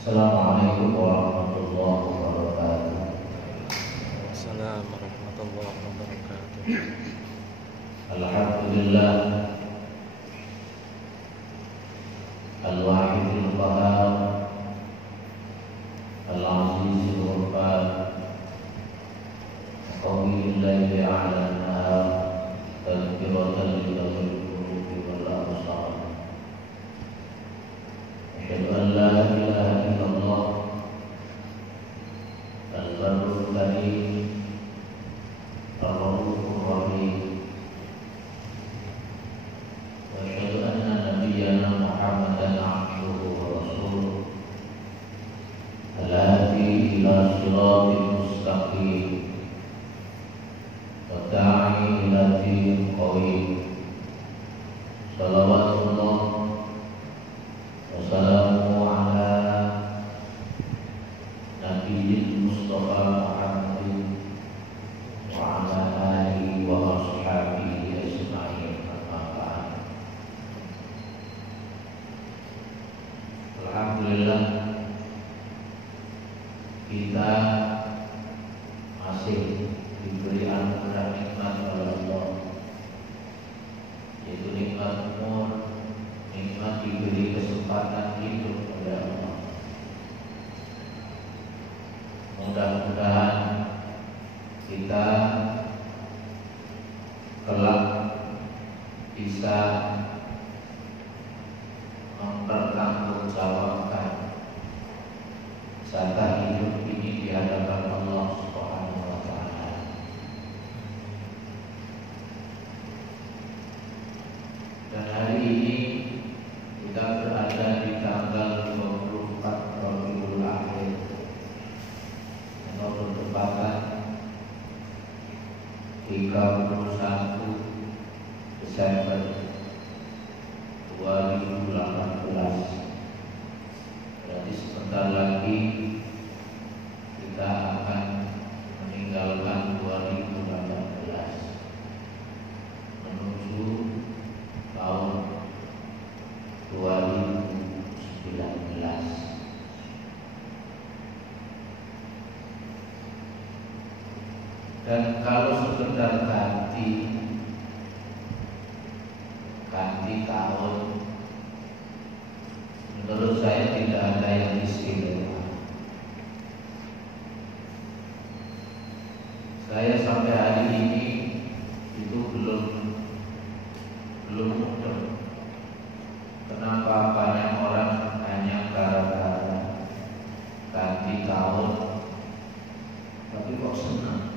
Assalamualaikum warahmatullahi wabarakatuh. Assalamualaikum warahmatullahi wabarakatuh. Alhamdulillah Al-Wahidul Qahar Al-Azizul Ghaffar Qawiyul Laili 'ala an-nahar Tadhkiratan li ulil qulubi wal absar. Asyhadu an la ilaha illallah Al-Barrul Karim Ar-Rahmanur Rahim. وأشهد أن نبينا محمدا عبده ورسوله الهادي إلى صراط مستقيم والداعي إلى دين قويم صلوات الله وسلامه على نبي المصطفى محمد وعلى آله وأصحابه أجمعين. أما بعد. Alhamdulillah kita masih diberi anugerah nikmat oleh Allah, yaitu nikmat umur, nikmat diberi kesempatan hidup oleh Allah. Mudah-mudahan kita kelak bisa mempertanggungjawabkan jatah hidup ini di hadapan Allah Subhanahu wa taala. Dan hari ini kita berada di tanggal 24 Rabiul Akhir atau bertepatan 31 Desember 2018. Berarti sebentar lagi kita akan meninggalkan 2018 menuju tahun 2019. Dan kalau sekedar ganti tahun, menurut saya tidak ada yang istimewa. Saya sampai hari ini itu belum mudah. Kenapa banyak orang hanya gara-gara ganti tahun, tapi kok senang?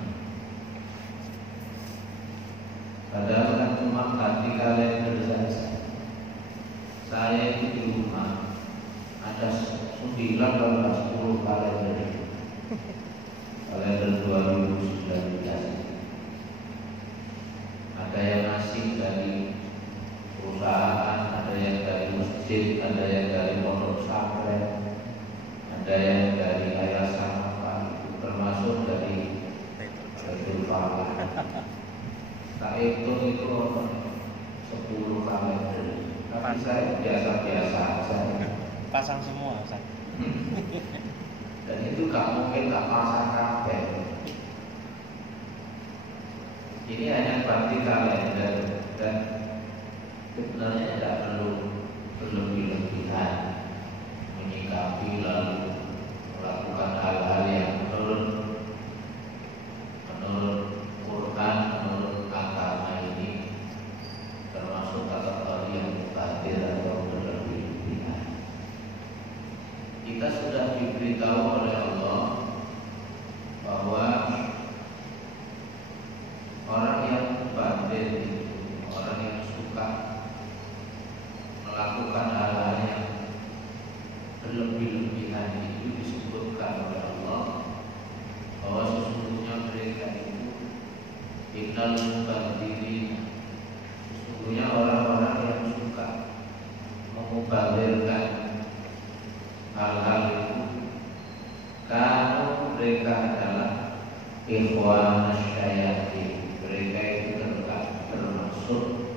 Padahal kan cuma ganti kalender saja. Saya itu di rumah ada 9 atau 10 kalender 2019. Ada yang asing dari perusahaan, ada yang dari masjid, ada yang dari pondok pesantren, ada yang dari yayasan apa, termasuk dari Baitul Falah. Tak itu 10 kalender. Tapi saya biasa-biasa saja. Pasang semua, Ustaz. Dan itu gak mungkin gak pasang kabel. Ini hanya ganti kalender dan sebenarnya tidak perlu berlebih-lebihan menyikapi lalu melakukan hal-hal yang menurut Quran, menurut agama ini termasuk kategori yang mubazir atau berlebih-lebihan. Kita sudah diberitahu oleh Allah bahwa orang yang mubazir itu orang yang suka melakukan hal-hal yang berlebih-lebihan itu disebutkan oleh Allah bahwa sesungguhnya mereka itu innal mubadzirin, sesungguhnya orang-orang yang suka memubazirkan hal-hal itu, kalau mereka adalah ikhwan syayatin, mereka itu termasuk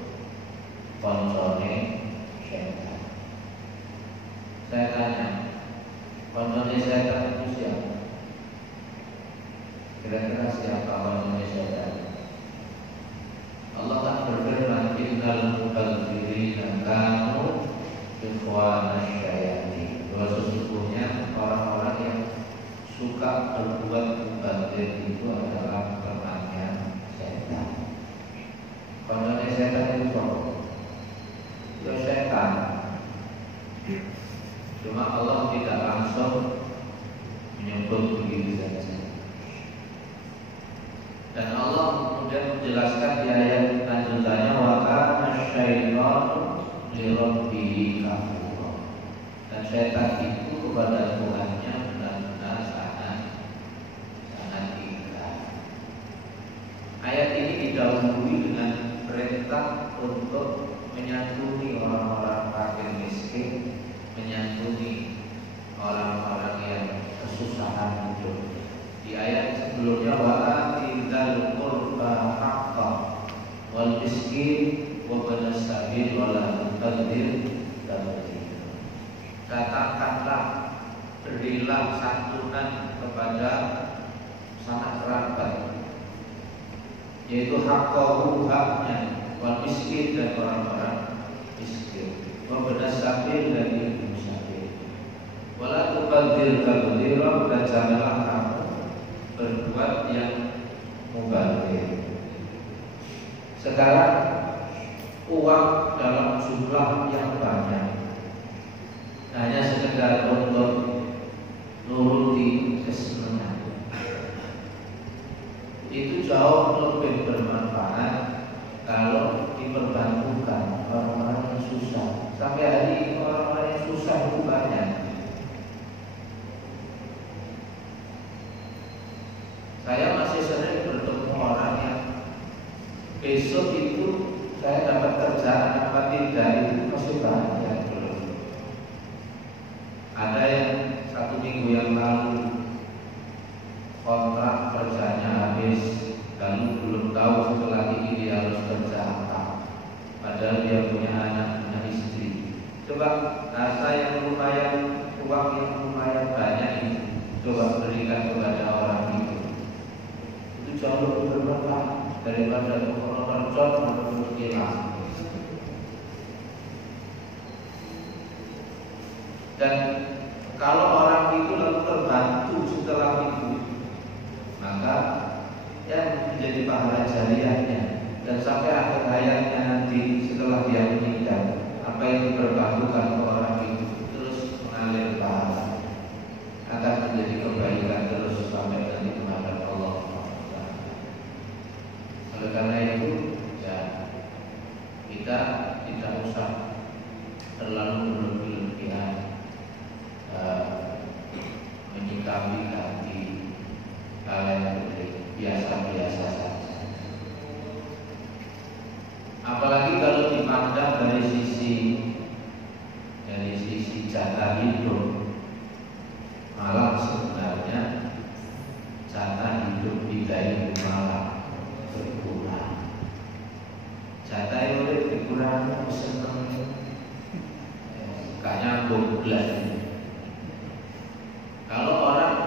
koncone syaitan. Saya tanya, Kononnya setan itu siapa? Kira-kira siapa kononnya setan? Allah kan berfirman, innal mubadzirina kanu ikhwana syayatin. Bahwa sesungguhnya orang-orang yang suka berbuat mubadzir itu adalah temannya setan. Kononnya setan itu apa? Ya setan. Cuma Allah tidak langsung menyebut begitu saja. Dan Allah kemudian menjelaskan di ayat lanjutannya, wa kana syaitanu li rabbih kafura. Dan setan itu kepada Tuhannya benar-benar sangat ingkar. Ayat ini didahului dengan perintah untuk menyantuni orang-orang fakir miskin, menyantuni orang-orang yang kesusahan hidup. Di ayat sebelumnya, wa atidal qurba haqqa wal miskin wa ibnas sabil wa la tuqaddir tabdil. Katakanlah, berilah santunan kepada sanak kerabat, yaitu haqqahu, haknya, wal miskin, dan orang-orang miskin, wa ibnas sabil, dan ibu sabil. Wala tuqaddir tabdil, dan janganlah kamu berbuat yang mubadzir. Sekarang uang dalam jumlah yang banyak hanya sekedar untuk nuruti kesenangan, itu jauh lebih bermanfaat kalau diperbantukan orang-orang yang susah. Sampai hari ini orang-orang yang susah itu banyak. Saya masih sering bertemu orang yang besok itu saya dapat kerjaan apa tidak itu masih banyak belum. Ada yang 1 minggu yang lalu kontrak kerjanya habis, lalu belum tahu setelah ini dia harus kerja apa. Padahal dia punya anak, punya istri. Coba rasa yang lumayan, uang yang lumayan banyak ini, coba berikan kepada orang itu jauh lebih bermanfaat daripada orang jauh menurut kita. Dan kalau orang itu lalu terbantu setelah itu, maka yang menjadi pahala jariahnya, dan sampai akhir hayatnya nanti setelah dia meninggal, apa yang diperbantukan ke orang itu terus mengalir pahala, akan menjadi kebaikan terus sampai nanti kepada Allah. Oleh karena itu, ya, kita tidak usah terlalu berlebihan menyikapi hati hal yang biasa-biasa saja. Apalagi kalau dipandang dari sisi jatah hidup, malah sebenarnya jatah hidup kita itu malah berkurang. Jatah hidup dikurangi, seneng gak nyambung belas. Kalau orang,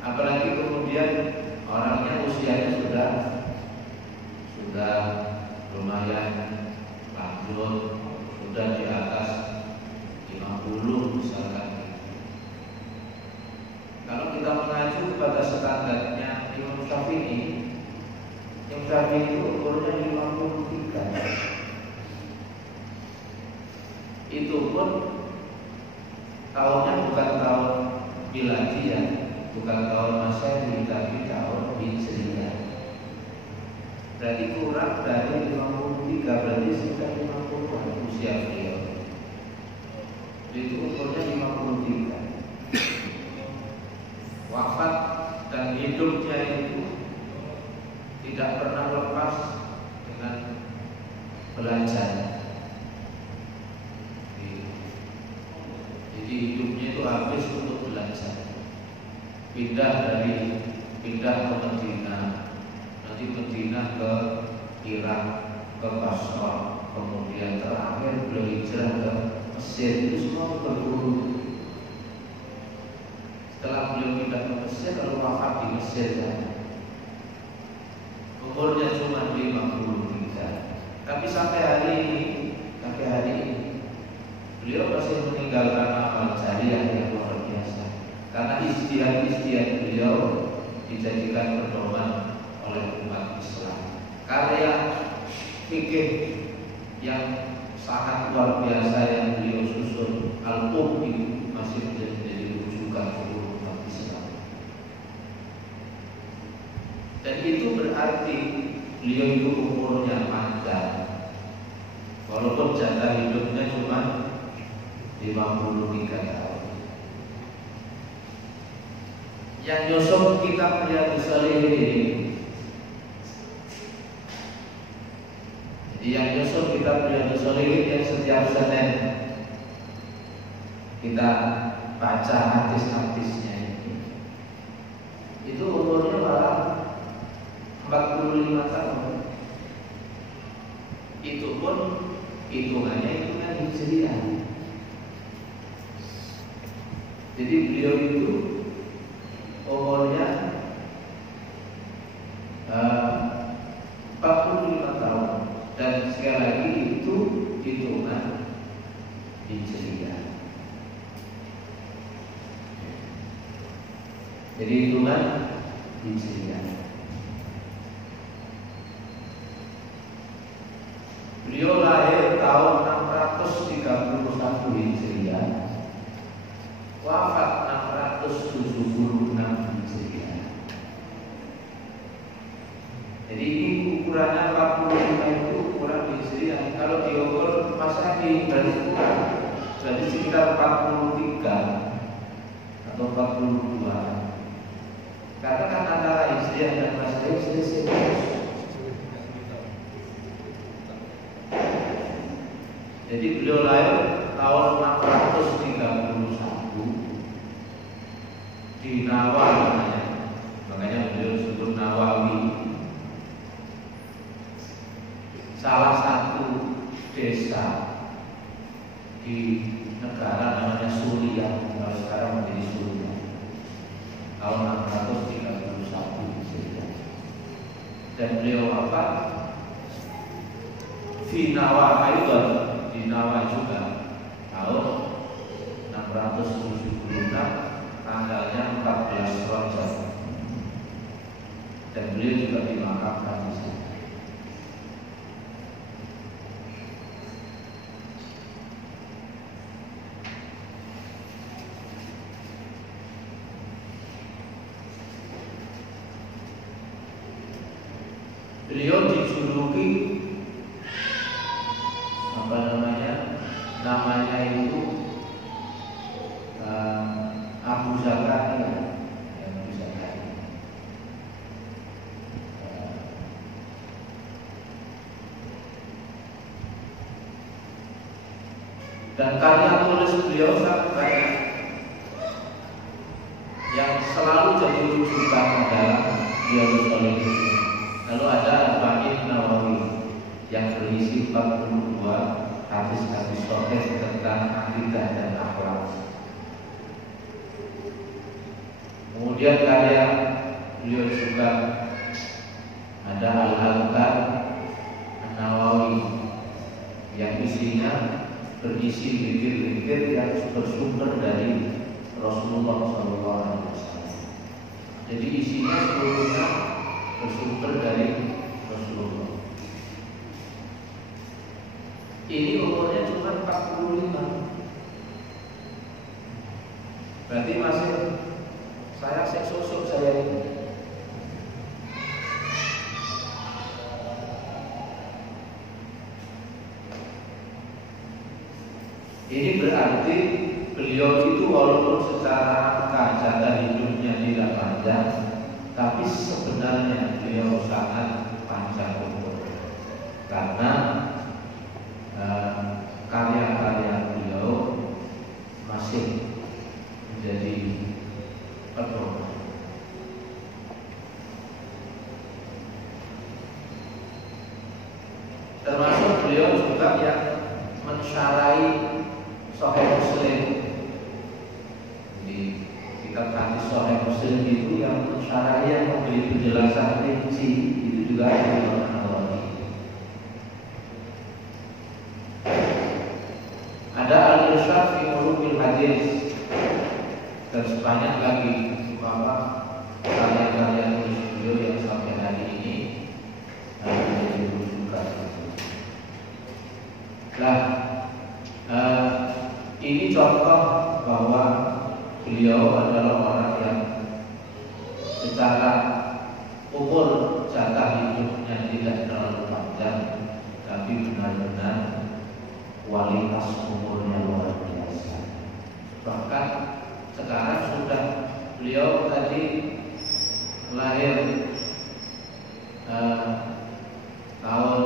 apalagi kemudian orangnya usianya sudah lumayan lanjut, sudah di atas 50 misalkan. Kalau kita mengacu kepada standarnya Imam Syafi'i, Imam Syafi'i itu umurnya 53. Itu pun tahunnya bukan tahun Miladiyah, bukan tahun Masehi, tapi tahun Hijriyah. Berarti kurang dari 53, berarti sekitar 50 usia beliau. Itu umurnya 53. Wafat dan hidupnya itu tidak pernah lepas dengan belajar. Jadi hidupnya itu habis untuk belajar. Pindah ke Medina, nanti Medina ke Irak, ke Basra, kemudian terakhir beliau hijrah ke Mesir. Itu semua berguru. Mesir sana. Umurnya cuma 53. Tapi sampai hari ini beliau masih meninggalkan amal jariah yang luar biasa. Karena istiadat beliau dijadikan pedoman oleh umat Islam. Karya fikih yang sangat luar biasa yang beliau susun, Al-Qur'an, masih menjadi rujukan seluruh umat Islam. Dan itu berarti beliau itu umurnya panjang, walaupun jatah hidupnya cuma 53 tahun. Yang nyusun kitab Riyadhus Shalihin, jadi yang nyusun kitab Riyadhus Shalihin yang setiap Senin kita baca hadis-hadisnya itu umurnya malah 45 tahun. Itu pun hitungannya hitungan hijriah. Jadi beliau itu umurnya 45 tahun. Dan sekali lagi itu hitungan hijriah. Jadi hitungan hijriah. Beliau lahir tahun 631 Hijriah, wafat 676 Hijriah. Jadi ini ukurannya 45 itu ukuran Hijriah. Kalau diukur Masehi berarti kurang, berarti sekitar 43 atau 42. Karena kan antara Hijriah dan Masehi selisih. Jadi beliau lahir tahun 631 di Nawa makanya beliau disebut Nawawi, salah satu desa di negara namanya Suriah, kalau sekarang menjadi Suriah, tahun 631. Dan beliau wafat di Nawa Aidan, di Nawa juga tahun 676, tanggalnya 14 Rajab. Dan beliau juga dimakamkan di sana. Beliau dijuluki namanya itu Abu Zakaria, Abu Zakaria. Dan karya tulis beliau sangat banyak. Yang selalu jadi rujukan adalah Riyadhus Shalihin. Lalu ada Al-Baqi Nawawi yang berisi 42 hadis-hadis sahih tentang akidah dan akhlak. Kemudian karya beliau juga ada Al-Adhkar An-Nawawi yang isinya berisi zikir-zikir yang bersumber dari Rasulullah SAW. Jadi isinya seluruhnya bersumber dari Rasulullah. Ini umurnya cuma 45. Berarti masih saya sosok saya ini. Ini berarti beliau itu walaupun secara jatah hidupnya tidak panjang, tapi sebenarnya beliau sangat panjang umur. Karena karya-karya beliau masih menjadi pedoman. Termasuk beliau juga yang mensyarahi Sahih Muslim. Di kitab hadis Sahih Muslim itu yang syarah yang memberi penjelasan rinci itu juga ada di Imam Nawawi. Ada Al-Irsyad fi Ulumil Hadis dan sebanyak lagi beberapa karya-karya tulis beliau yang sampai hari ini dirujukan. Nah, ini contoh bahwa beliau adalah orang yang secara umur jatah hidupnya tidak terlalu panjang, tapi benar-benar kualitas umurnya luar biasa. Bahkan sekarang sudah beliau tadi lahir tahun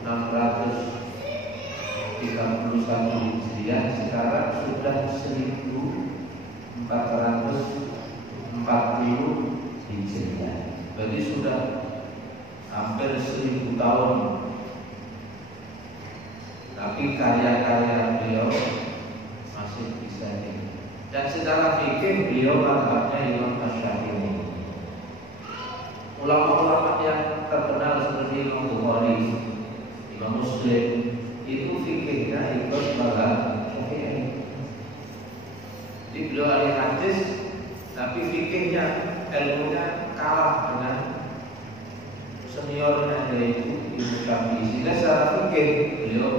631 Hijriah, sekarang sudah 1440 Hijriah. Berarti sudah hampir 1000 tahun. Tapi karya-karya beliau masih bisa ini. Dan secara fikih beliau mazhabnya Imam Syafi'i. Ulama-ulama yang terkenal seperti Imam Bukhari, Imam Muslim itu fikihnya ikut mazhab Syafi'i. Jadi beliau ahli hadis, tapi fikihnya, ilmunya kalah dengan seniornya yaitu Imam Syafi'i. Sehingga secara fikih beliau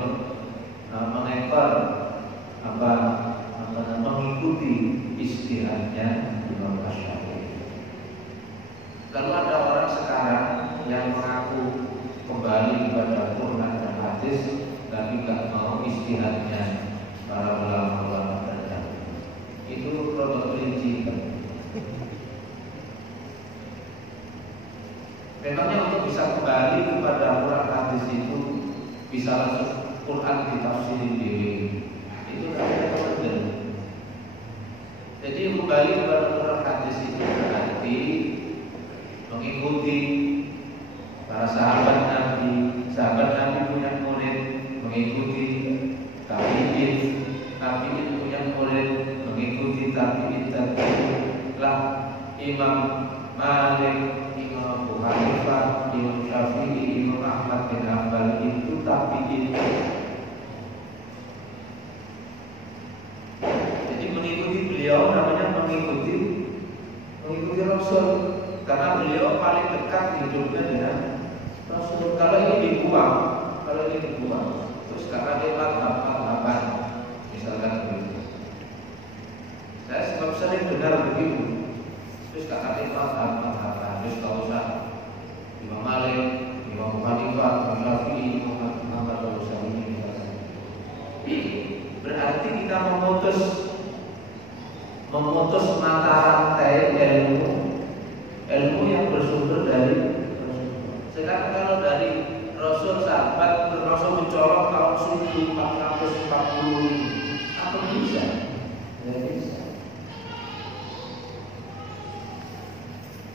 mengekor mengikuti istihadnya Imam Syafi'i. Lalu ada orang sekarang yang mengaku kembali kepada Quran dan hadis, tapi tidak mau istihadnya para ulama-ulama terdahulu. Itu produk kelinci. Memangnya untuk bisa kembali kepada Quran hadis itu bisa langsung Quran ditafsirin diri. Itu namanya model. Jadi kembali kepada Quran hadis itu berarti mengikuti para sahabat Nabi. Sahabat Nabi punya murid, mengikuti tabi'in. Tabi'in punya murid, mengikuti tabi'in. Lah Imam Malik, Imam Abu Hanifah, Imam Syafi'i, Imam Ahmad bin Hanbal itu tabi'in. Jadi mengikuti beliau namanya mengikuti Rasul, karena beliau paling dekat hidupnya dengan Rasul. Kalau ini dibuang, terus karena dia apa, misalkan begitu. Saya sebab sering dengar begitu. Terus karena dia apa, terus kalau usah Imam Malik, Imam Hanifah, Imam Syafi'i, Imam Ahmad bin Hanbal. Berarti kita memutus mata rantai ilmu yang bersumber dari Rasul. Sekarang kalau dari Rasul sahabat Rasul mencolok tahun 1440, apa bisa? Tidak bisa.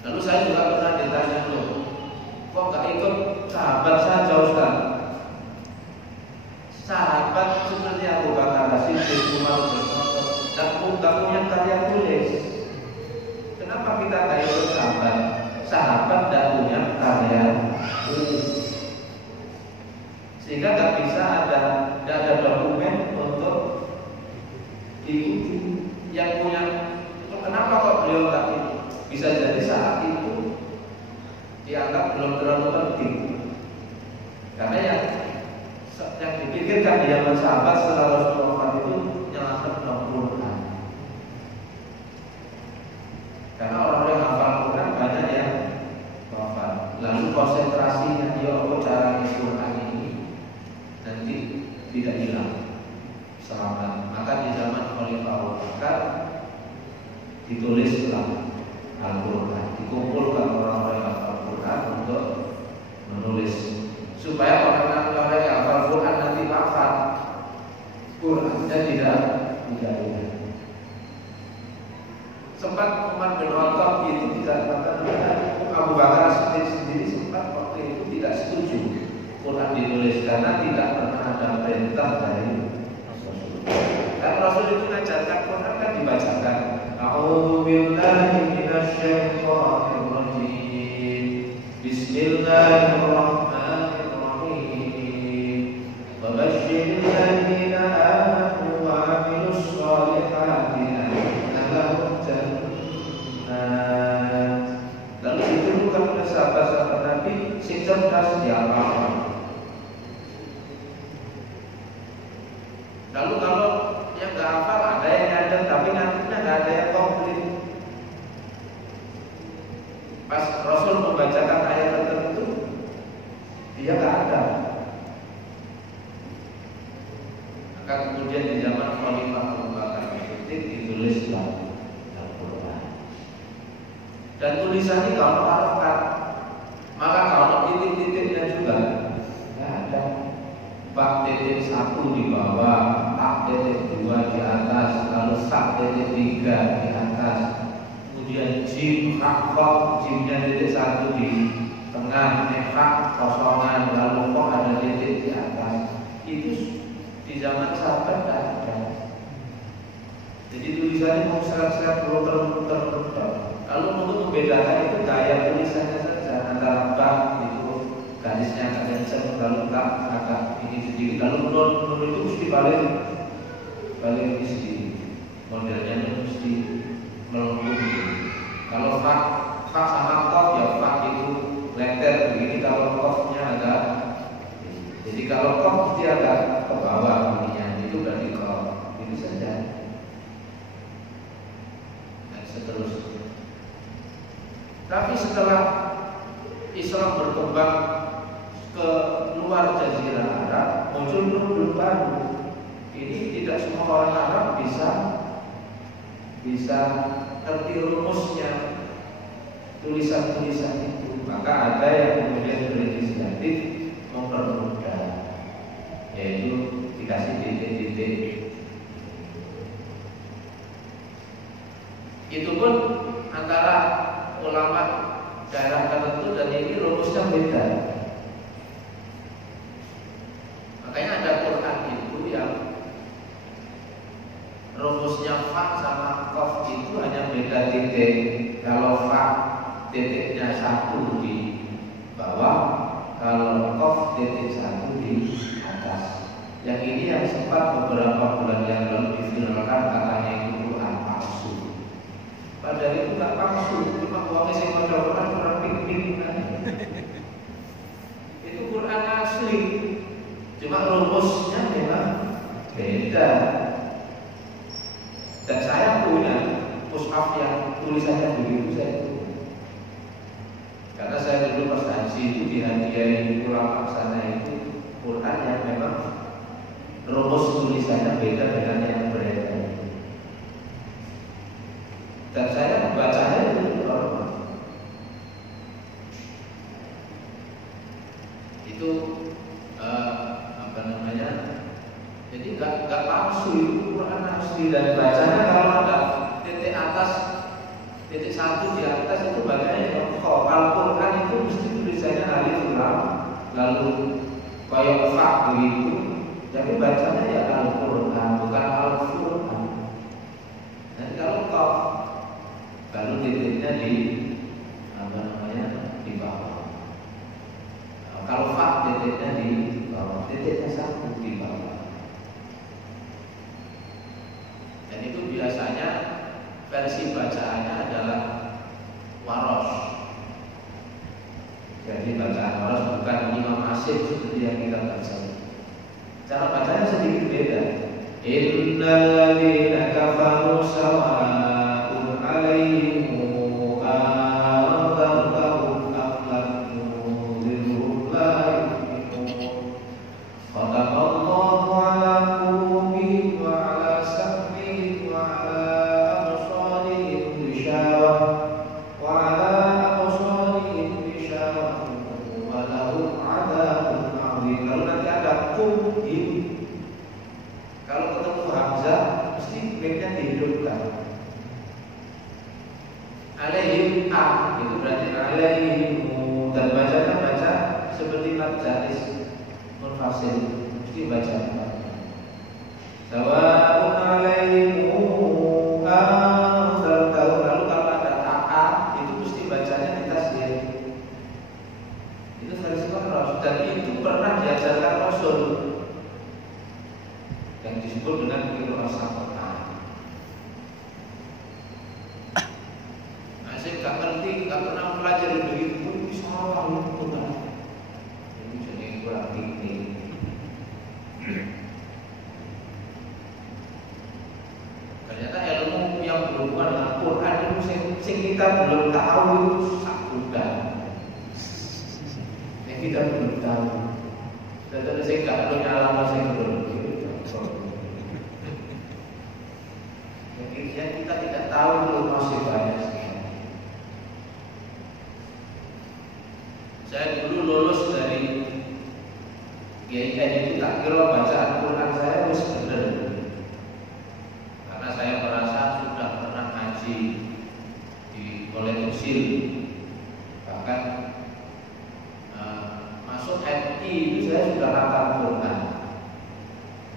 Lalu saya juga pernah ditanya loh, kok gak ikut sahabat saja Ustaz? Sahabat seperti Abu Bakar As-Siddiq, Umar bin Khattab, tak punya karya tulis. Kenapa kita gak ikut sahabat? Sahabat tak punya karya tulis, sehingga gak ada dokumen untuk diikuti. Yang punya, kenapa kok beliau tak itu? Bisa jadi saat itu dianggap belum terlalu penting, karena yang dipikirkan di zaman sahabat setelah Rasulullah itu nyalakan Al-Quran. Karena orang yang hafal Quran banyak yang wafat. Lalu konsentrasinya dia cara Quran ini nanti tidak hilang, selamat. Maka di zaman Khalifah Abu Bakar ditulislah Al-Quran, dikumpulkan orang-orang yang hafal Quran untuk menulis, supaya orang-orang yang hafal Quran nanti wafat, Qurannya tidak hilang. Sempat Umar bin Khattab itu dikatakan Abu Bakar sendiri sempat waktu itu tidak setuju Quran ditulis karena tidak pernah ada perintah dari Rasul. Dan Rasul itu mengajarkan Quran kan dibacakan. billahi minasyaitonir rajim. Bismillahirrahmanirrahim. Wa basyiril ladzina amanu wa 'amilus shalihati anna lahum jannat. Lalu itu bukan sahabat-sahabat Nabi sing cerdas diapa-apa. Lalu kalau yang nggak hafal ada yang nyadar tapi nantinya nggak ada yang komplit. Pas Rasul membacakan ayat tertentu dia nggak ada. Maka kemudian di zaman Khalifah Abu Bakar Siddiq ditulislah Al-Quran. Dan tulisannya kalau harokat, maka kalau titik-titiknya juga nggak ada. Pak titik 1 di bawah, tak titik 2 di atas, lalu sak titik 3 di atas. Kemudian jim, hak, kok, jimnya titik 1 di tengah, hak, kosongan, lalu kok ada titik di atas. Itu di zaman sahabat tidak ada. Jadi tulisannya mau serat-serat muter-muter. Lalu untuk membedakan itu gaya tulisannya saja, antara bak itu garisnya agak kencang, lalu tak agak ini sedikit, lalu nun itu mesti balik mesti modelnya mesti melengkung. Kalau fak sama kof ya fak itu letter begini, kalau kofnya agak, jadi kalau kof mesti agak ke bawah begininya, itu berarti kof, itu saja. Dan seterusnya. Tapi setelah Islam berkembang ke luar Jazirah Arab, muncul problem baru. Ini tidak semua orang Arab bisa ngerti rumusnya tulisan-tulisan itu. Maka ada yang kemudian berinisiatif mempermudah, yaitu dikasih titik-titik. Itu pun antara ulama daerah tertentu dan ini rumusnya beda. Makanya ada Quran itu yang rumusnya fa sama kof itu hanya beda titik. Kalau fa titiknya 1 di bawah, kalau kof titik 1 di atas. Yang ini yang sempat beberapa bulan yang lalu diviralkan katanya itu Quran palsu. Padahal itu nggak palsu, cuma uangnya sing maca Quran kurang ping-ping. Itu Quran asli. Cuma rumusnya memang beda. Dan saya punya mushaf yang tulisannya begitu, saya punya. Karena saya dulu pas haji itu dihadiahi ulama sana itu Quran yang memang rumus tulisannya beda dengan yang beredar. Dan saya membacanya itu normal. Itu jadi nggak palsu, itu Quran asli. Dan bacanya kalau ada titik atas, titik 1 di atas itu bacanya ya kok. Al-Quran itu mesti tulisannya alif lam, lalu kayak fa begitu. Jadi bacanya ya Al-Quran, bukan Al-Quran. Dan kalau kok, lalu titiknya di di bawah. Kalau fa titiknya di bawah, titiknya 1 di bawah. Dan itu biasanya versi bacaannya adalah waros. Jadi bacaan waros bukan Imam Asyid seperti yang kita baca. Cara bacanya sedikit beda. Innal ladzina kafaru sawa'un 'alaihim anzartahum am lam tunzirhum la yu'minun. Khatamallahu 'ala qulubihim wa 'ala sam'ihim wa 'ala absarihim ghishawah wa 'ala absarihim ghishawah wa lahum 'adzabun 'adzim. Lalu nanti ada qulubihim. Kalau ketemu hamzah mesti baiknya dihidupkan. Alaihim a itu berarti alaihim, dan bacanya baca seperti majalis munfasil, mesti baca sawa'un alaihim anzartahum, lalu nggak pernah pelajari begitu pun bisa itu kan. Ini jadi kurang tinggi. Ternyata ilmu yang berhubungan dengan Quran itu sing kita belum tahu itu sakuda. Yang kita belum tahu. Dan saya nggak perlu nyala saya belum. Yang kita tidak tahu itu masih banyak sekali. Saya dulu lulus dari GIN itu tak kira bacaan Quran saya harus benar. Karena saya merasa sudah pernah ngaji di Kolej Usil, bahkan masuk MI itu saya sudah hafal Quran.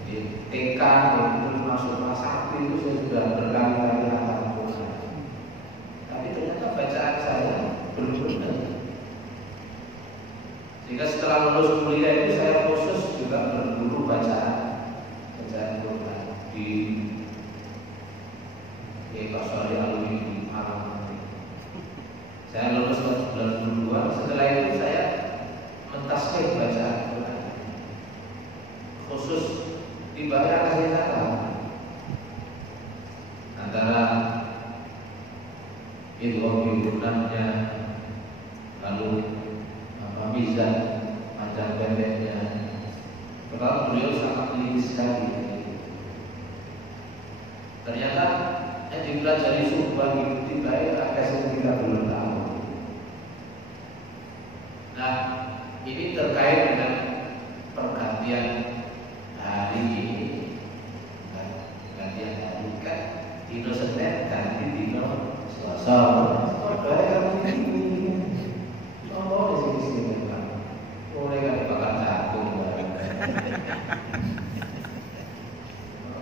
Jadi TK terus masuk kelas 1 itu saya sudah berkali-kali hafal Quran. Tapi ternyata bacaan saya belum benar. Sehingga setelah lulus kuliah itu saya khusus juga berburu bacaan Quran di Pasar Alumni di Malang. Saya lulus tahun 1992. Setelah itu saya mentasbih bacaan Quran. Khusus dibayar kasih cara antara itu Qur'annya, lalu mizan panjang pendeknya. Kalau beliau sangat teliti sekali. Ternyata yang dipelajari sumpah itu baik akan kita belum tahu. Nah, ini terkait dengan pergantian hari ini. Pergantian hari kan dino Senin ganti dino Selasa. Boleh kan bakal jagung.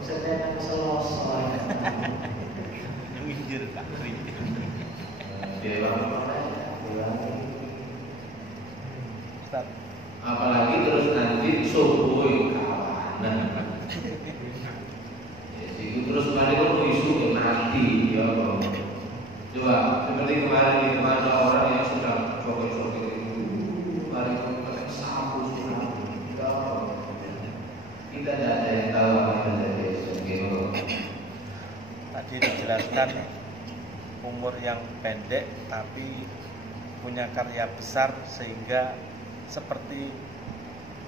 Senin Selasa. Minggir tak Dewa. Ustaz. Apalagi terus nanti subuh kawanan. Jadi terus kali kalau isu nanti ya. Coba seperti kemarin ada orang yang sudah coba-coba itu, hari pakai sapu sudah. Kita tidak ada yang tahu apa yang terjadi besok. Tadi dijelaskan umur yang pendek tapi punya karya besar sehingga seperti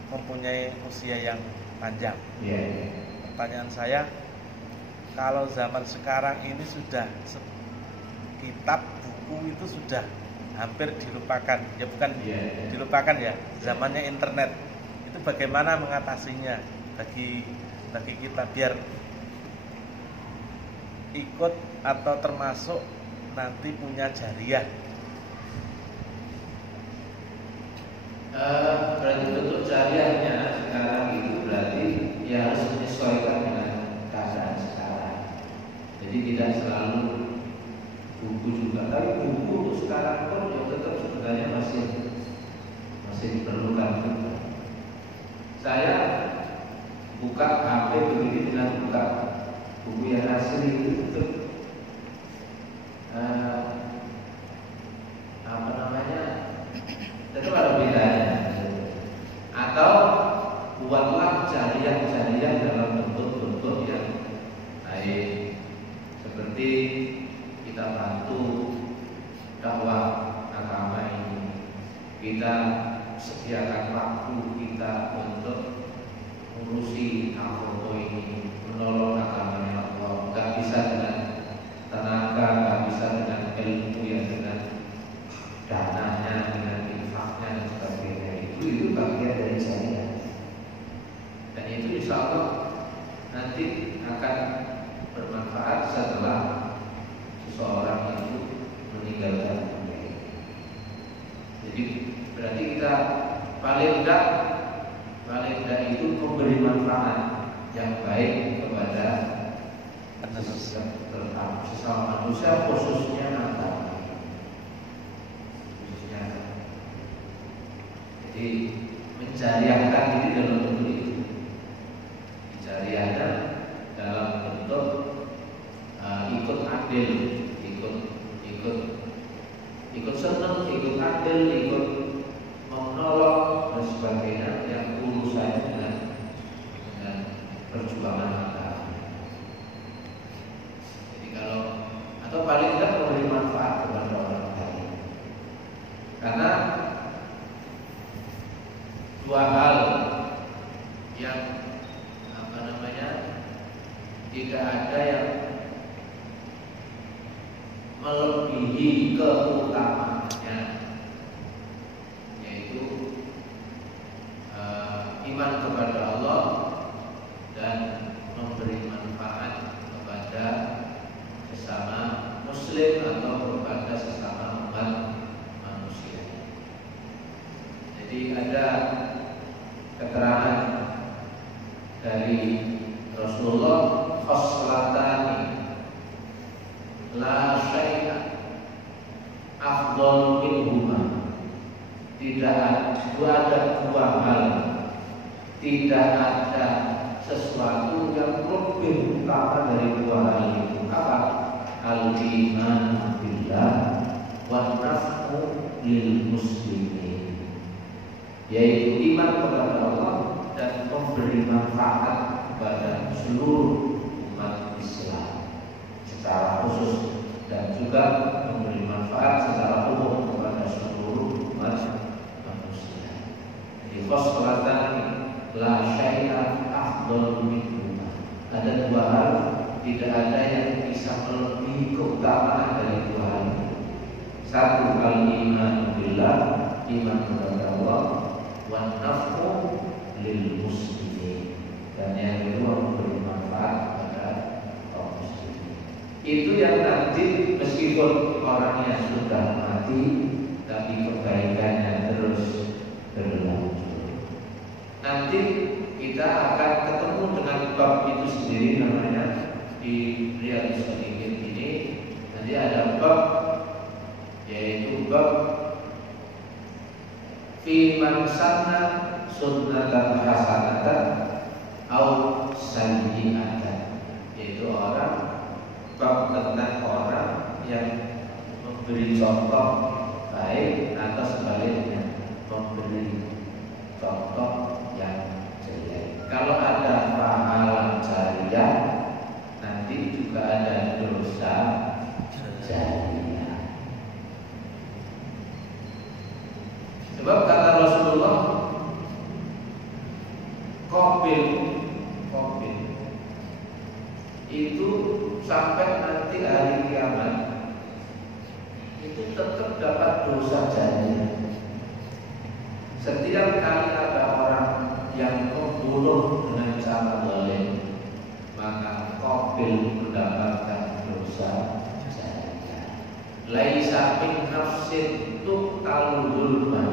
mempunyai usia yang panjang. Yeah. Pertanyaan saya, kalau zaman sekarang ini sudah kitab buku itu sudah hampir dilupakan, ya bukan dilupakan ya, zamannya internet. Itu bagaimana mengatasinya bagi kita biar ikut atau termasuk nanti punya jariah? Berarti bentuk jariahnya sekarang itu berarti ya harus menyesuaikan dengan keadaan sekarang. Jadi tidak selalu buku juga, tapi buku untuk sekarang pun ya tetap sebenarnya masih diperlukan juga. Saya buka HP begini dengan buka buku yang asli itu tetap tetap ada bedanya. Atau buatlah jariah-jariah dalam bentuk-bentuk yang baik, seperti kita bantu dakwah agama ini, kita sediakan waktu kita untuk mengurusi foto ini, menolong agamanya Allah. Gak bisa dengan tenaga, gak bisa dengan ilmu ya, dengan dananya, dengan infaknya dan sebagainya. Itu bagian dari jariah. Dan itu insya Allah nanti akan bermanfaat setelah seseorang itu meninggalkan dunia. Jadi berarti kita paling tidak itu memberi manfaat yang baik kepada sesama manusia, khususnya anak. Jadi menjariahkan diri dalam bentuk itu, menjariahkan dalam bentuk ikut andil, ikut senang, ikut adil, ikut menolong dan sebagainya yang urusannya dengan perjuangan agama. Jadi kalau atau paling tidak memberi manfaat kepada orang lain. Karena dua hal yang tidak ada yang melebihi keutamaannya, yaitu iman kepada Allah dan memberi manfaat kepada sesama muslim atau kepada sesama umat manusia. Jadi ada keterangan dari Rasulullah, khoslatani la syai'a afdal minhuma. Tidak ada dua hal, tidak ada sesuatu yang lebih utama dari dua hal itu. Apa? Al-iman billah wa naf'u lil muslimin, yaitu iman kepada Allah dan memberi manfaat kepada seluruh umat Islam secara khusus, dan juga memberi manfaat secara umum kepada seluruh umat manusia. Jadi khoslatan la syai'a afdal minhuma. Ada dua hal, tidak ada yang bisa melebihi keutamaan dari dua hal itu. Satu, al-iman billah, iman kepada Allah, wa naf'u lil muslimin, dan yang kedua memberi manfaat kepada kaum muslimin. Itu yang nanti meskipun orangnya sudah mati, tapi kebaikannya terus berlanjut. Nanti kita akan ketemu dengan bab itu sendiri, namanya di Riyadhus Shalihin ini. Nanti ada bab, yaitu bab fi man sanna sunnatan hasanatan au sayyi'atan, yaitu bab tentang orang yang memberi contoh baik atau sebaliknya memberi contoh yang jelek. Kalau ada pahala jariyah, nanti juga ada dosa jariyah. Sebab kata Rasulullah, Qabil itu sampai nanti hari kiamat itu tetap dapat dosa jariyah. Setiap kali ada orang yang membunuh dengan cara zalim, maka Qabil mendapatkan dosa jariyah. Laisa min nafsin tuqtalu zulman,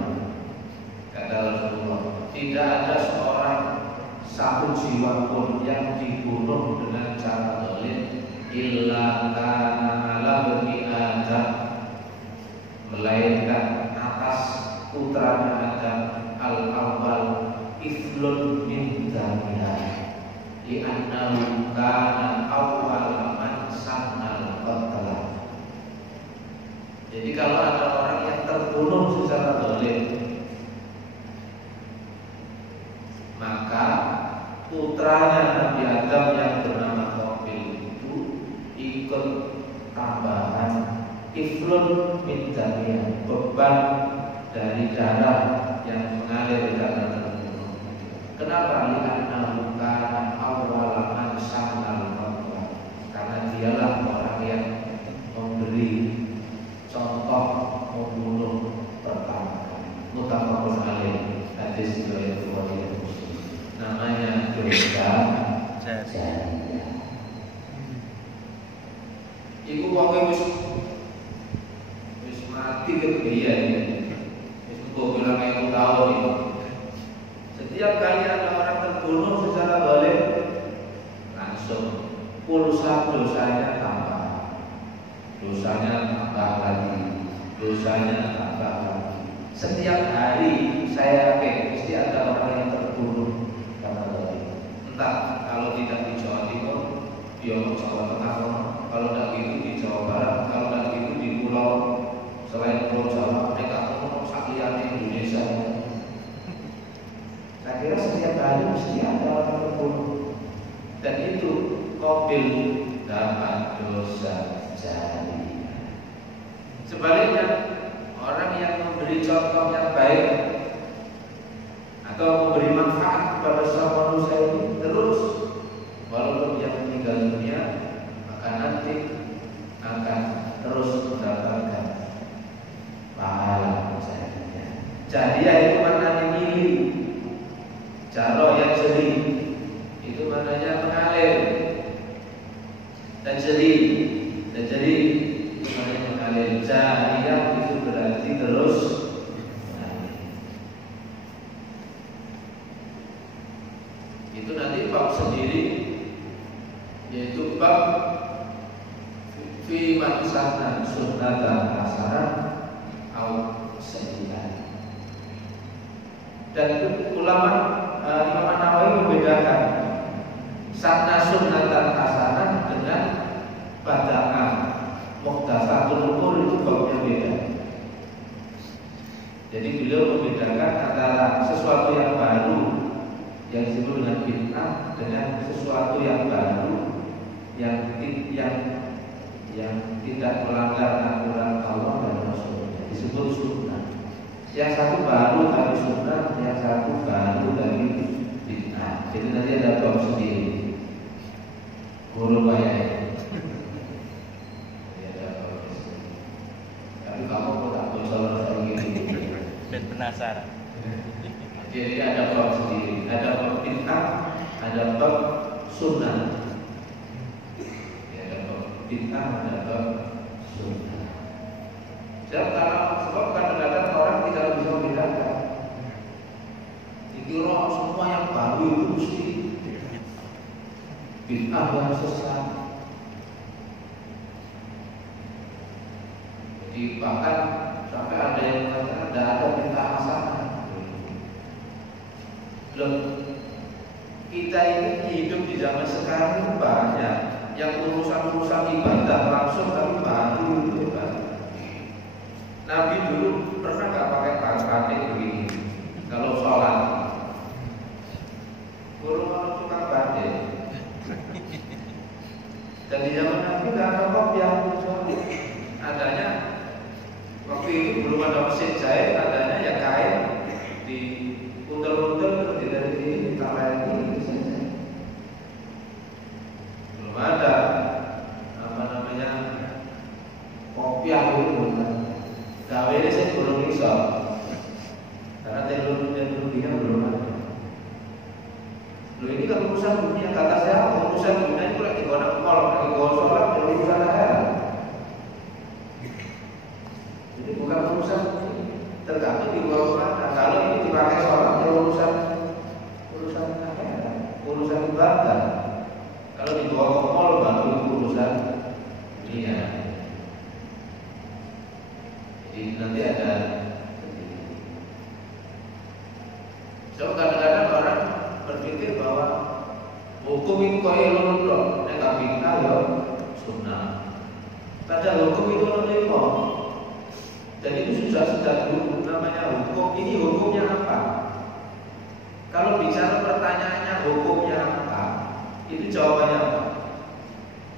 kata Rasulullah, tidak ada seorang satu jiwa pun yang dibunuh dengan cara zalim illa kana ala bani Adam, melainkan atas putranya Adam al-awwal iflun min dzamina li annahu kana awwal man sanal qatla. Jadi kalau ada orang yang terbunuh secara zalim, maka putranya Nabi Adam yang bernama Qabil itu ikut tambahan iflun min dzamina, beban dari darah yang mengalir karena terbunuh. Kenapa? Li'annahu kana awwala man sanal qatla, karena dialah orang yang memberi contoh membunuh pertama. Muttafaqun alaih, hadis riwayat Bukhari dan Muslim. Namanya dosa jariyah. Iku wong wis mati kebiyen. Gue bilang itu tahun ini. Setiap kali ada orang terbunuh secara zalim, langsung pulsa dosanya tambah, dosanya tambah lagi. Setiap hari saya yakin mesti ada orang yang terbunuh karena zalim. Entah kalau tidak di Jawa Timur, di Jawa Tengah, kalau tidak gitu di Jawa Barat, kalau tidak gitu di pulau selain pulau Sebaliknya, orang yang memberi contoh yang baik atau memberi manfaat kepada sesama manusia ini terus, walaupun dia meninggal dunia, maka nanti akan terus mendapatkan pahala selanjutnya. Jariah itu maknanya milih, jaro yang jeli itu maknanya mengalir, dan jeli itu maknanya mengalir. Jariah itu berarti terus mengalir. Itu nanti bab sendiri, yaitu bab fi man sanna sunnatan hasanah au sayyi'ah. Dan ulama Imam Nawawi membedakan sanna sunnatan hasanah dengan bada'ah muhdatsatul umur, itu babnya beda. Jadi beliau membedakan antara sesuatu yang baru yang disebut dengan bid'ah dengan sesuatu yang baru yang tidak melanggar aturan Allah dan Rasulnya, disebut sunnah. Yang satu baru dari sunnah, yang satu baru dari bid'ah. Jadi nanti ada bab sendiri. Guru bayar. Tapi kamu kok tak bocor kayak gini? Dan penasaran. Jadi ada bab sendiri, ada bab bid'ah, ada bab sunnah. Ada bab bid'ah, ada bab sunnah. Sebab kadang-kadang orang tidak bisa membedakan. Dikira semua yang baru itu mesti bid'ah yang sesat. Jadi bahkan sampai ada yang mengatakan tidak ada bid'ah hasanah. Loh, kita ini hidup di zaman sekarang itu banyak yang urusan-urusan ibadah langsung tapi baru itu kan. Nabi dulu pernah nggak pakai batik begini kalau sholat? Guru kalau tukang batik. Dan di zaman Nabi nggak ada kopiah, adanya waktu itu belum ada mesin jahit, adanya ya kain di untel-untel dari sini ditaruh ini saja. Belum ada apa namanya kopiah itu. Gawe ini saya belum bisa, karena teknologinya belum ada. Loh ini kan urusan dunia, kata saya urusan dunia itu lagi guna kol, lagi guna sholat, jadi urusan akhirat. Jadi bukan urusan tergantung di bawah mana. Kalau ini dipakai sholat, ya urusan akhirat, urusan ibadah. Kalau dibawa ke mall baru itu urusan dunia. Jadi nanti ada. So kadang-kadang orang berpikir bahwa hukum itu kaya lho, nek gak bid'ah ya sunnah. Padahal hukum itu lho. Dan itu sudah dulu namanya hukum. Ini hukumnya apa? Kalau bicara pertanyaannya hukumnya apa? Itu jawabannya apa?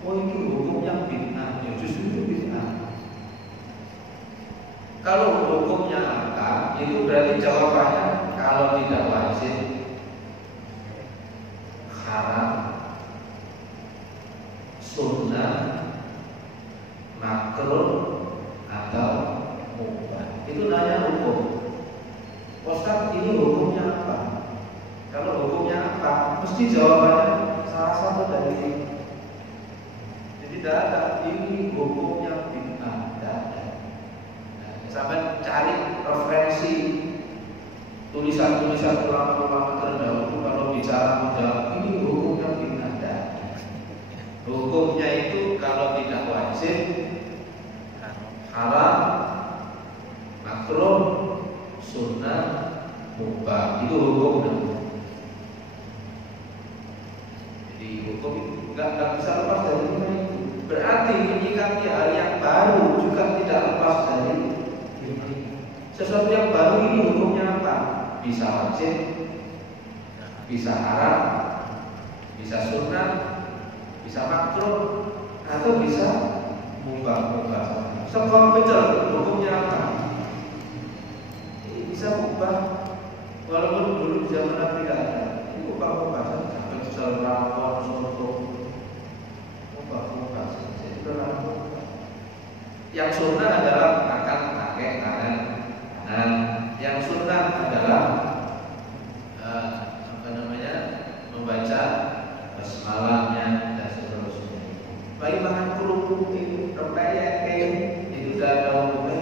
Oh ini hukumnya bid'ah. Ya justru itu bid'ah. Kalau hukumnya apa, itu berarti jawabannya kalau tidak wajib, haram, sunnah, makruh, atau mubah. Itu nanya hukum. Ustaz, ini hukumnya apa? Kalau hukumnya apa, mesti jawabannya salah satu dari ini. Jadi tidak ada ini hukumnya bid'ah, tidak ada. Sampai cari referensi tulisan-tulisan ulama-ulama terdahulu kalau bicara menjawab ini hukumnya bid'ah. Hukumnya itu kalau tidak wajib, haram, makruh, sunnah, mubah. Itu hukumnya. Jadi hukum itu nggak bisa lepas dari itu. Berarti menyikapi hal yang baru juga tidak lepas dari sesuatu yang baru ini hukumnya apa? Bisa wajib, bisa haram, bisa sunnah, bisa makruh, atau bisa mubah. Sekolah betul hukumnya apa? Ini bisa mubah, walaupun dulu di zaman Nabi tidak ada. Ini mubah saja. Misal rawon, soto, mubah saja. Jadi berlaku. Yang sunnah adalah angkat kaki kanan. Yang sunnah adalah membaca basmalahnya dan seterusnya. Baik makan kerupuk itu, rempeyek itu tidak ada hukumnya.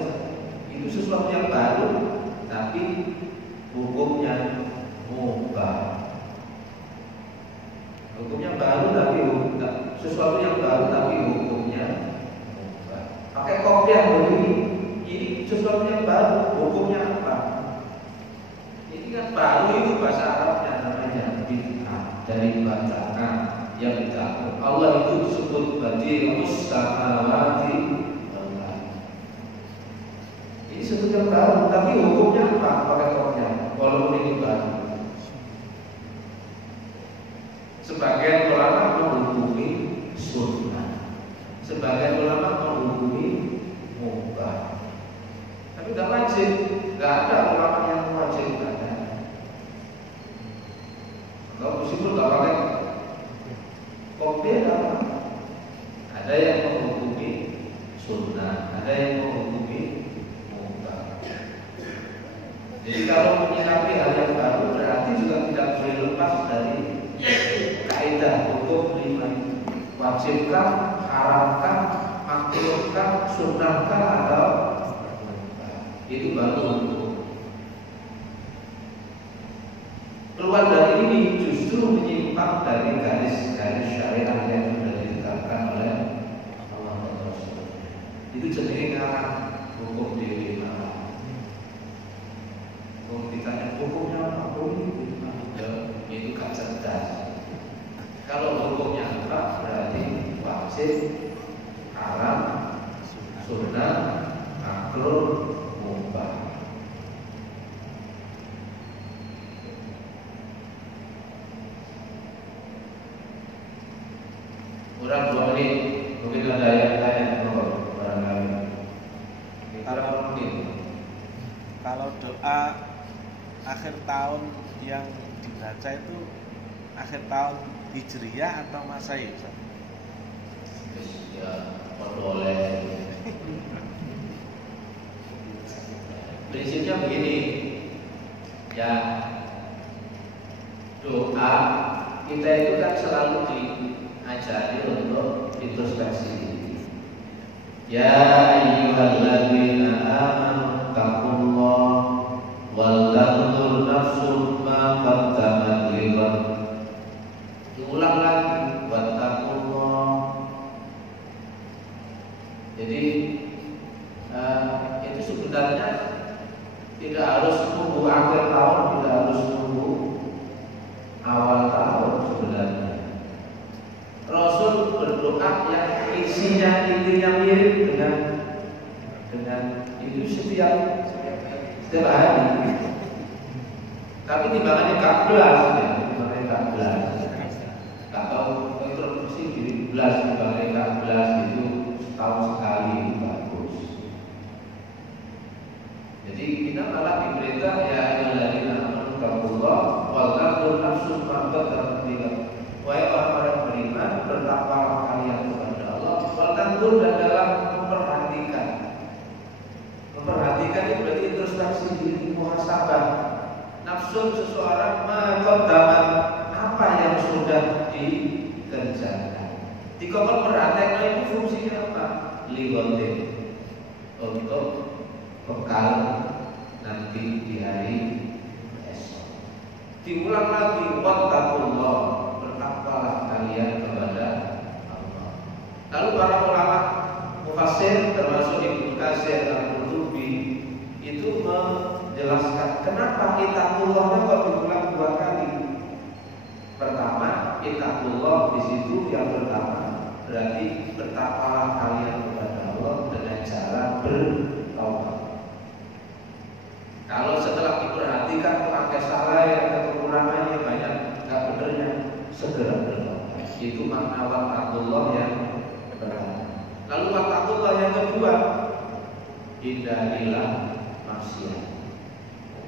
Itu sesuatu yang baru, tapi hukumnya mubah. Hukumnya baru tapi sesuatu yang baru tapi hukumnya mubah. Pakai kopiah ini sesuatu yang baru, hukumnya apa? Ini kan baru, itu bahasa Arabnya namanya bid'ah, dari bacaan yang tidak. Allah itu disebut badi'us samawati wal ardh. Ini sesuatu yang baru, tapi hukumnya apa? Pakai kopiah, walaupun ini baru. Sebagian ulama menghukumi sunnah, sebagian ulama menghukumi mubah. Tapi tidak wajib, tidak ada ulama yang wajib ada. Kalau meskipun tidak pakai kopi, ada yang menghukumi sunnah, ada yang menghukumi mubah. Jadi kalau menyikapi hal yang baru berarti juga tidak boleh lepas dari kaidah hukum 5. Wajibkah, haramkah, makruhkah, sunnahkah, atau itu baru hukum. Keluar dari ini justru menyimpang dari garis-garis syariat yang sudah ditetapkan oleh Allah dan Rasul. Itu jadi ngarang hukum di mana? Kalau ditanya hukumnya apa? Itu gak cerdas. Kalau hukumnya apa berarti wajib, haram, sunnah, makruh, mubah. Kurang 2 menit, mungkin ada yang tanya barangkali. Kalau doa akhir tahun yang dibaca itu akhir tahun Hijriyah atau Masehi? Ya, boleh. Prinsipnya begini, ya, doa kita itu kan selalu diajari untuk introspeksi. Ya ayyuhalladzina amanu taqullaha wal tanzur nafsum ma qaddamat lighad. Diulang lagi, wattaqullah. Jadi itu sebenarnya tidak harus tunggu akhir tahun, tidak harus tunggu awal tahun sebenarnya. Rasul berdoa yang intinya mirip dengan itu setiap hari. Tapi timbangannya 14 ya, timbangannya 14. Atau introduksi diri 14 timbangannya 14 itu setahun sekali bagus. Jadi kita malah diperintah ya ayyuhalladzina amanu taqullaha wal tanzur nafsum ma qaddamat lighad. Wahai orang-orang beriman, bertakwalah kalian kepada Allah. Wal tanzur, dan dalam memperhatikan. Memperhatikan itu berarti introspeksi diri, muhasabah. Nafsun seseorang ma qaddamat, apa yang sudah dikerjakan. Dikokon perhatian itu fungsinya apa? Lighadin, untuk bekal nanti di hari esok. Diulang lagi, wattaqullah, bertakwalah kalian kepada Allah. Lalu para ulama mufassir termasuk Ibnu Katsir Al-Qurtubi itu menjelaskan kenapa ittaqullah kok diulang 2 kali. Pertama, ittaqullah di situ yang pertama berarti bertakwalah kalian kepada Allah dengan cara bertaubat. Kalau setelah diperhatikan pakai salah yang kekurangannya banyak, nggak benernya, segera bertobat. Itu makna wattaqullah yang pertama. Lalu wattaqullah yang kedua, hindarilah maksiat.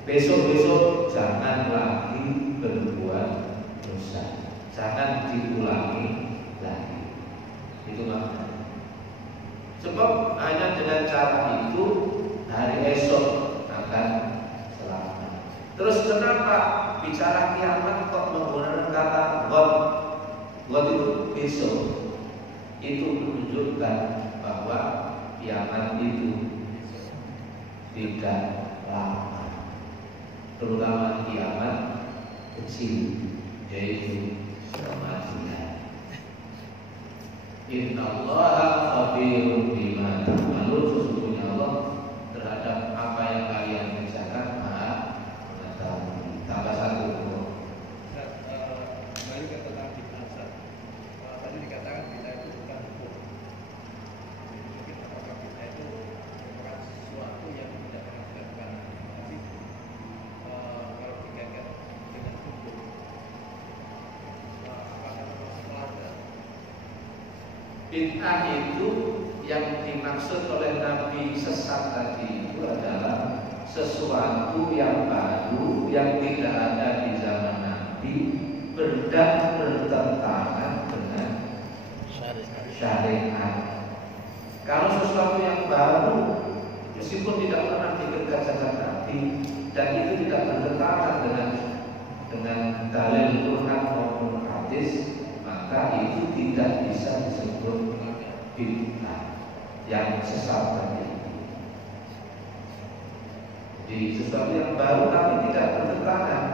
Besok-besok jangan lagi berbuat dosa, jangan diulangi lagi. Itu maknanya. Sebab hanya dengan cara itu hari esok akan selamat. Terus kenapa bicara kiamat kok menggunakan kata God? God itu besok. Itu menunjukkan bahwa kiamat itu tidak lama, terutama kiamat kecil, yaitu kematian. Innallaha khabirun bima ta'malun. Sesungguhnya Allah terhadap apa yang kalian kerjakan Maha mengetahui. Tambah satu. Kembali ke tentang binasa. Tadi dikatakan kita itu bukan hukum. Mungkin apakah kita itu merupakan sesuatu yang tidak pernah dilakukan. Tapi kalau dikaitkan dengan hukum, apakah termasuk melanggar? Bid'ah itu yang dimaksud oleh Nabi sesat tadi itu adalah sesuatu yang baru yang tidak ada di zaman Nabi dan bertentangan dengan syariat. Kalau sesuatu yang baru meskipun tidak pernah dikerjakan zaman Nabi dan itu tidak bertentangan dengan dalil Quran maupun hadis, maka itu tidak bisa disebut bid'ah yang sesat tadi. Jadi sesuatu yang baru tapi tidak bertentangan,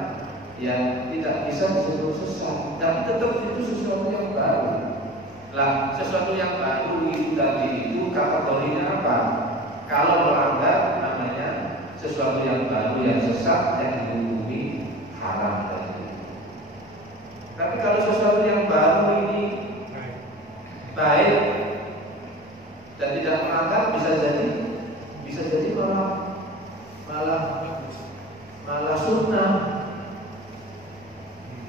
yang tidak bisa disebut sesat, tapi tetap itu sesuatu yang baru. Lah, sesuatu yang baru itu tadi itu kategorinya apa? Kalau melanggar namanya sesuatu yang baru yang sesat yang dihukumi haram tadi. Tapi kalau sesuatu yang baru ini baik dan tidak melanggar, bisa jadi malah sunnah.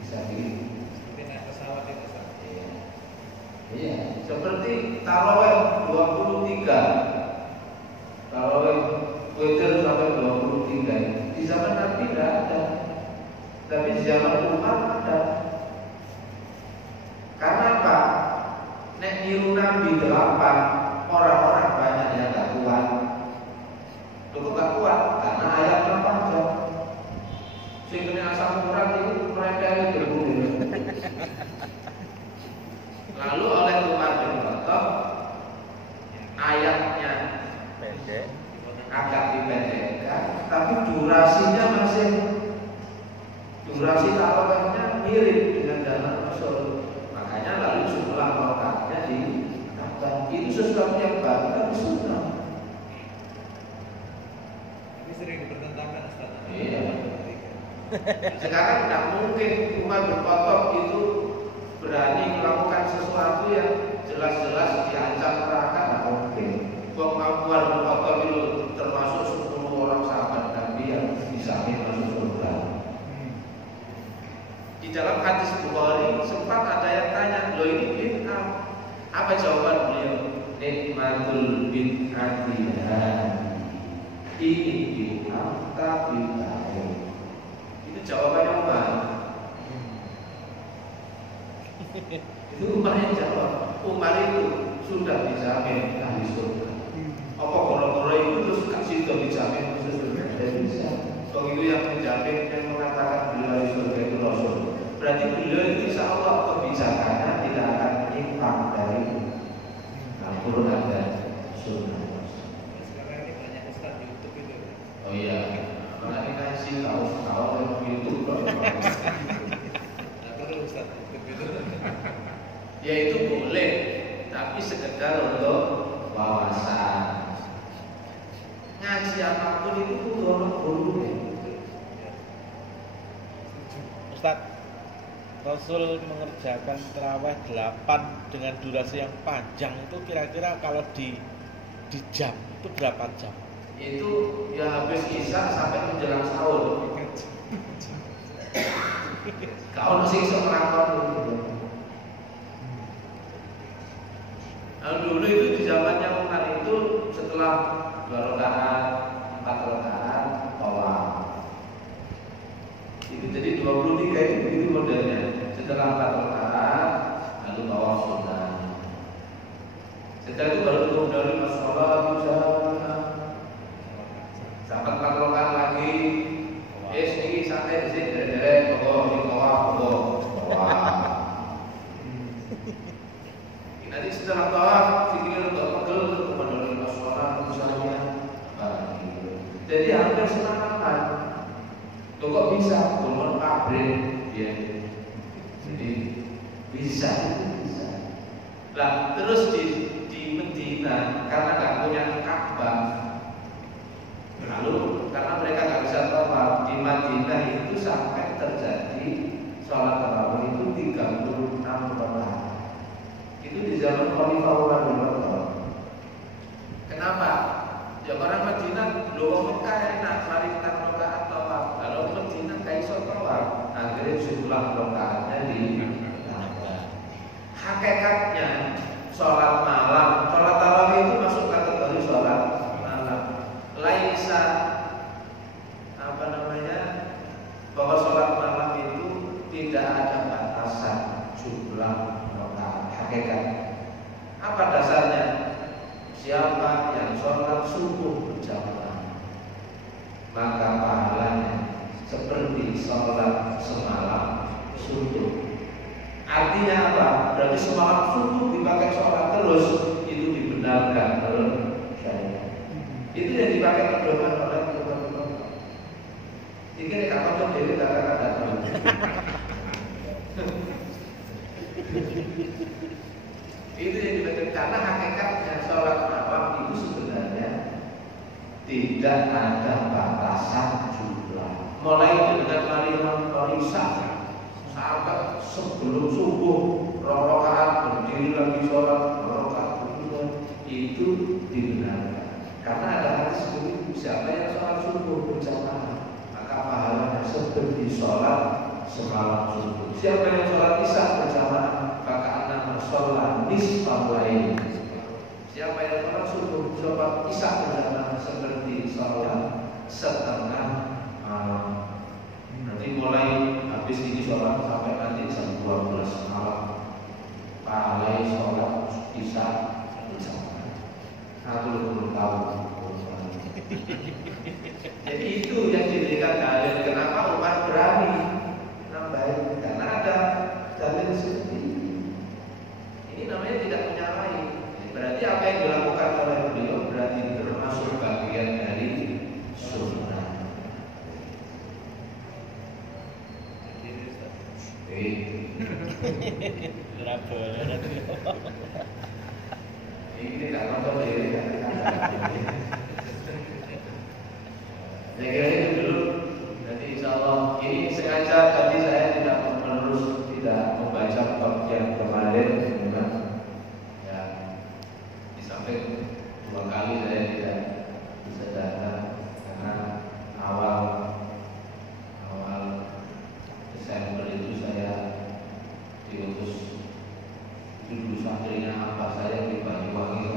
Bisa gitu. Seperti naik pesawat itu. Iya, seperti tarawih 23. Tarawih witir sampai 23. Di zaman Nabi tidak ada. Tapi di zaman Umar ada. Karena apa? Nek niru Nabi 8, orang-orang banyak yang gak kuat. Loh gak kuat? Karena ayatnya panjang. Sehingga asam urat itu mereka berburu. Lalu oleh Umar bin Khattab ayatnya pendek, agak dipendekkan, tapi durasi tarawihnya mirip dengan zaman Rasul. Makanya lalu jumlah rakaatnya ditambah. Itu sesuatu yang baru tapi sunnah. Ini sering dipertentangkan Ustaz. Iya. Sekarang tidak mungkin Umar bin Khattab itu berani melakukan sesuatu yang jelas-jelas diancam neraka, tidak mungkin. Umar bin Khattab itu termasuk 10 orang sahabat Nabi yang dijamin masuk surga. Di dalam hadis Bukhari sempat ada yang tanya, loh ini bid'ah. Apa jawaban beliau? Nikmatul bid'ati ini bid'ah tapi baru. Itu jawabannya Umar. Itu Umar yang jawab. Umar itu sudah dijamin ahli surga. Apa goro-goro itu terus kasih itu dijamin ahli surga? Tidak bisa. Begitu yang dijamin yang mengatakan beliau ahli surga itu Rasul. Berarti beliau itu insya Allah kebijakannya tidak akan menyimpang dari Al-Quran dan Sunnah. Sekarang ini banyak Ustaz di YouTube itu. Oh iya, karena ini kasih tahu yang YouTube loh. Nah, terus Ustaz YouTube itu. Ya itu boleh, tapi sekedar untuk wawasan. Ngaji apapun itu butuh orang guru. Ustaz, Rasul mengerjakan terawih 8 dengan durasi yang panjang itu kira-kira kalau di jam itu berapa jam? Itu ya habis isya sampai menjelang sahur. Kau masih bisa melakon. Kalau dulu itu di zamannya Umar itu setelah 2 rakaat, 4 rakaat, tawaf. Itu jadi 23 itu begitu modelnya. Setelah 4 rakaat, lalu tawaf sunnah. Setelah itu baru turun dari masalah sampai 4 rakaat lagi. Ini santai di sini dari tawaf. Nanti setelah tawaf, fikirnya untuk pegel, kemudian masalah misalnya. Jadi hampir setengah. Tuh kok bisa bangun pabrik ya. Jadi bisa. Nah, terus di Medina karena nggak punya Ka'bah, lalu karena mereka nggak bisa tawaf, di Madinah itu sampai terjadi sholat tarawih itu 36 rakaat. Itu di zaman Khalifah Umar bin Khattab. Kenapa? Ya orang Madinah belum Mekah enak, mari kita rakaat tawaf. Kalau Madinah kayak iso tawaf, akhirnya jumlah rakaatnya di hakikatnya sholat malam, sholat tarawih itu masuk kategori sholat malam. Laisa bahwa sholat malam itu tidak ada batasan jumlah rakaat. Hakikat. Apa dasarnya? Siapa yang sholat subuh berjamaah, maka pahalanya seperti sholat semalam subuh. Artinya apa? Berarti semalam subuh dipakai sholat terus, itu dibenarkan oleh syariat. Itu yang dipakai pedoman oleh ulama. Ini kakak tuh jadi kata-kata. Itu yang dibaca karena hakikatnya sholat malam itu sebenarnya tidak ada batasan jumlah. Mulai dengan marilah sampai sebelum subuh, rakaat berdiri lagi sholat, rakaat itu dibenarkan. Karena ada hadis begitu, siapa yang sholat subuh berjamaah, maka pahalanya seperti sholat semalam subuh. Siapa yang sholat isya berjamaah, maka anak sholat nisfal lain. Siapa yang sholat subuh, sholat isya berjamaah seperti sholat setengah malam. Nanti mulai habis ini sholat sampai nanti jam 12 malam, pahalai sholat isya berjamaah 10 tahun. Jadi itu yang diberikan dalil kenapa Umar berani nambahin, karena ada dalil seperti ini. Ini namanya tidak menyalahi. Berarti apa yang dilakukan oleh beliau berarti termasuk bagian dari sunnah. Ini tidak kontrol diri. Saya kira itu dulu. Nanti insya Allah ini sengaja tadi saya tidak membaca bab yang kemarin, ya di samping 2 kali saya tidak bisa datang karena awal Desember itu saya diutus, itu dulu santrinya apa saya di Banyuwangi